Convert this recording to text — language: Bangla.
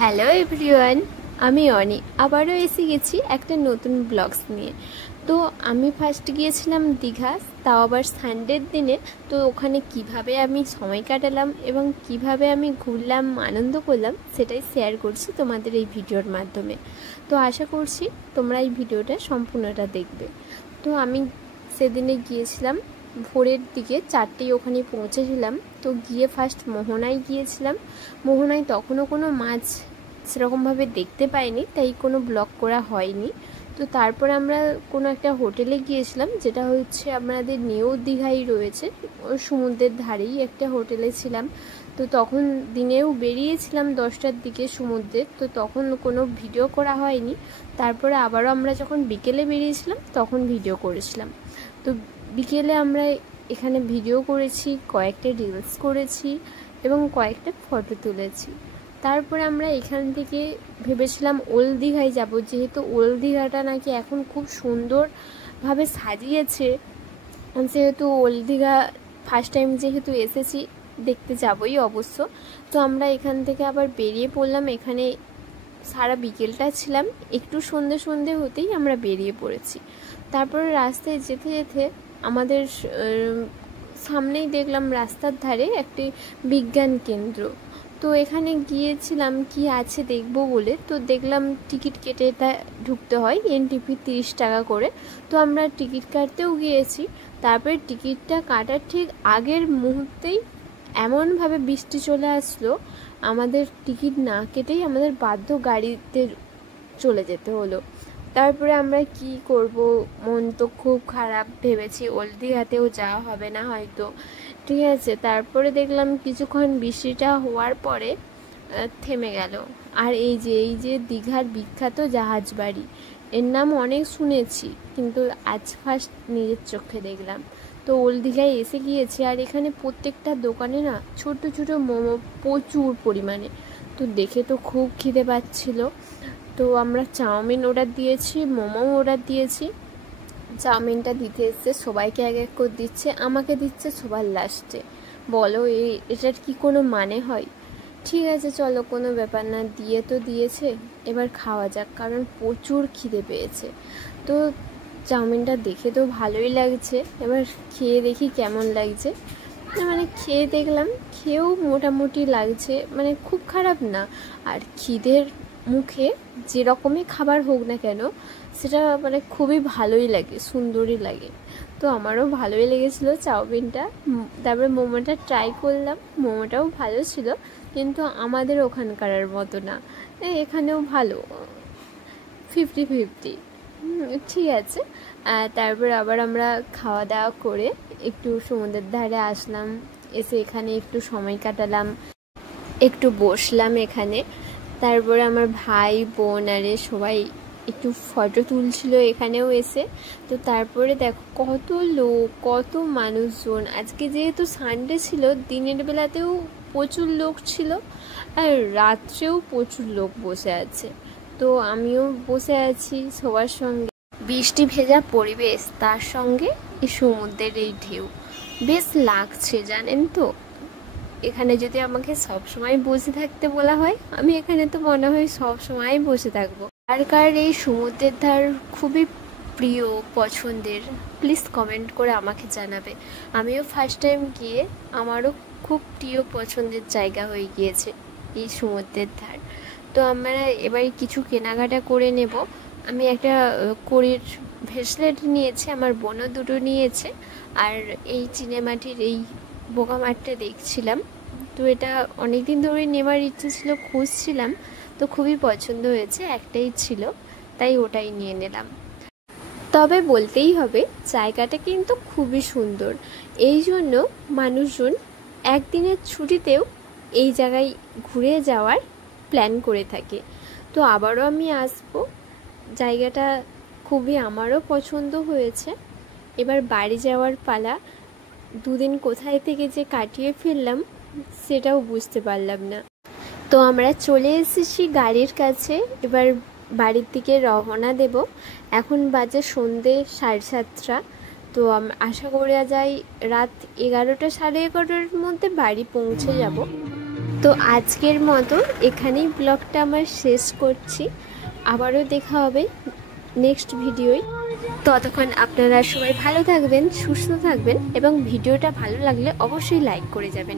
হ্যালো এভরিওয়ান, আমি অনি আবারও এসে গেছি একটা নতুন ব্লগস নিয়ে। তো আমি ফার্স্ট গিয়েছিলাম দীঘা, তাও আবার সানডের দিনে। তো ওখানে কিভাবে আমি সময় কাটালাম এবং কিভাবে আমি ঘুরলাম, আনন্দ করলাম, সেটাই শেয়ার করছি তোমাদের এই ভিডিওর মাধ্যমে। তো আশা করছি তোমরা এই ভিডিওটা সম্পূর্ণটা দেখবে। তো আমি সেদিনে গিয়েছিলাম ভোরের দিকে 4টেয় ওখানে পৌঁছেছিলাম। তো গিয়ে ফার্স্ট মোহনায় গিয়েছিলাম। মোহনায় তখনও কোনো মাছ সেরকমভাবে দেখতে পাইনি, তাই কোনো ব্লগ করা হয়নি। তো তারপর আমরা কোনো একটা হোটেলে গিয়েছিলাম, যেটা হচ্ছে আমাদের নিউ দীঘায় রয়েছে, ওই সমুদ্রের ধারেই একটা হোটেলে ছিলাম। তো তখন দিনেও বেরিয়েছিলাম 10টার দিকে সমুদ্রে, তো তখন কোনো ভিডিও করা হয়নি। তারপরে আবারও আমরা যখন বিকেলে বেরিয়েছিলাম তখন ভিডিও করেছিলাম। তো বিকেলে আমরা এখানে ভিডিও করেছি, কয়েকটা রিলস করেছি এবং কয়েকটা ফটো তুলেছি। তারপরে আমরা এখান থেকে ভেবেছিলাম ওল্ড দীঘায় যাব, যেহেতু ওল্ড দীঘাটা নাকি এখন খুব সুন্দরভাবে সাজিয়েছে। যেহেতু ওল্ড দীঘা ফার্স্ট টাইম যেহেতু এসেছি, দেখতে যাবই অবশ্য। তো আমরা এখান থেকে আবার বেরিয়ে পড়লাম। এখানে সারা বিকেলটা ছিলাম, একটু সন্ধে সন্ধে হতেই আমরা বেরিয়ে পড়েছি। তারপরে রাস্তায় যেতে যেতে আমাদের সামনেই দেখলাম রাস্তার ধারে একটি বিজ্ঞান কেন্দ্র। তো এখানে গিয়েছিলাম কি আছে দেখবো বলে। তো দেখলাম টিকিট কেটে এটা ঢুকতে হয়, এন্ট্রি 30 টাকা করে। তো আমরা টিকিট কাটতেও গিয়েছি। তারপরে টিকিটটা কাটার ঠিক আগের মুহূর্তেই এমনভাবে বৃষ্টি চলে আসলো, আমাদের টিকিট না কেটেই আমাদের বাধ্য গাড়িতে চলে যেতে হলো। তারপরে আমরা কি করব, মন তো খুব খারাপ, ভেবেছি ওল্ড দীঘাতেও যাওয়া হবে না হয়তো। ঠিক আছে, তারপরে দেখলাম কিছুক্ষণ বৃষ্টিটা হওয়ার পরে থেমে গেল। আর এই যে দীঘার বিখ্যাত জাহাজ বাড়ি, এর নাম অনেক শুনেছি, কিন্তু আজ ফার্স্ট নিজের চোখে দেখলাম। তো ওল্ড দীঘায় এসে গিয়েছি, আর এখানে প্রত্যেকটা দোকানে না ছোট ছোট মোমো প্রচুর পরিমাণে। তো দেখে তো খুব খিদে পাচ্ছিল। তো আমরা চাউমিন অর্ডার দিয়েছি, মোমো অর্ডার দিয়েছি। চাউমিনটা দিতে এসছে, সবাইকে এক এক করে দিচ্ছে, আমাকে দিচ্ছে সবার লাস্টে। বলো এটার কি কোনো মানে হয়? ঠিক আছে চলো, কোনো ব্যাপার না, দিয়ে তো দিয়েছে, এবার খাওয়া যাক, কারণ প্রচুর খিদে পেয়েছে। তো চাউমিনটা দেখে তো ভালোই লাগছে, এবার খেয়ে দেখি কেমন লাগছে। মানে খেয়ে দেখলাম, খেয়েও মোটামুটি লাগছে, মানে খুব খারাপ না। আর খিদের মুখে যেরকমই খাবার হোক না কেন, সেটা মানে খুবই ভালোই লাগে, সুন্দরই লাগে। তো আমারও ভালোই লেগেছিলো চাউমিনটা। তারপরে মোমোটা ট্রাই করলাম, মোমোটাও ভালো ছিল, কিন্তু আমাদের ওখানকার মতো না। এখানেও ভালো, 50-50। ঠিক আছে। তারপর আবার আমরা খাওয়া দাওয়া করে একটু সমুদ্রের ধারে আসলাম, এসে এখানে একটু সময় কাটালাম, একটু বসলাম এখানে। তারপরে আমার ভাই বোন আরে সবাই একটু ফটো তুলছিল এখানেও এসে। তো তারপরে দেখো কত লোক, কত মানুষজন। আজকে যেহেতু সানডে ছিল, দিনের বেলাতেও প্রচুর লোক ছিল, আর রাত্রেও প্রচুর লোক বসে আছে। তো আমিও বসে আছি সবার সঙ্গে। বৃষ্টি ভেজা পরিবেশ, তার সঙ্গে এই সমুদ্রের এই ঢেউ, বেশ লাগছে জানেন তো। এখানে যদি আমাকে সব সময় বসে থাকতে বলা হয়, আমি এখানে তো মনে হয় সব সময় বসে থাকবো। আর কার এই সমুদ্রের ধার খুবই প্রিয়, পছন্দের, প্লিজ কমেন্ট করে আমাকে জানাবে। আমিও ফার্স্ট টাইম গিয়ে আমারও খুব প্রিয় পছন্দের জায়গা হয়ে গিয়েছে এই সমুদ্রের ধার। তো আমরা এবার কিছু কেনাকাটা করে নেব। আমি একটা কড়ির ভেসলেট নিয়েছি, আমার বোনও দুটো নিয়েছে। আর এই চিনেমাটির এই বোকামাঠটা দেখছিলাম, তো এটা অনেক দিন ধরে নেওয়ার ইচ্ছে ছিল, খুঁজছিলাম, তো খুবই পছন্দ হয়েছে, একটাই ছিল, তাই ওটাই নিয়ে নিলাম। তবে বলতেই হবে জায়গাটা কিন্তু খুবই সুন্দর, এই জন্য মানুষজন একদিনের ছুটিতেও এই জায়গায় ঘুরে যাওয়ার প্ল্যান করে থাকে। তো আবারও আমি আসবো, জায়গাটা খুবই আমারও পছন্দ হয়েছে। এবার বাড়ি যাওয়ার পালা। দুদিন কোথায় থেকে যে কাটিয়ে ফেললাম সেটাও বুঝতে পারলাম না। তো আমরা চলে এসেছি গাড়ির কাছে, এবার বাড়ির দিকে রওনা দেব। এখন বাজে সন্ধে 7:30। তো আশা করা যায় রাত 11টা 11:30 মধ্যে বাড়ি পৌঁছে যাব। তো আজকের মতো এখানেই ব্লগটা আমার শেষ করছি। আবারও দেখা হবে নেক্সট ভিডিওয়। ততক্ষণ আপনারা সবাই ভালো থাকবেন, সুস্থ থাকবেন এবং ভিডিওটা ভালো লাগলে অবশ্যই লাইক করে যাবেন।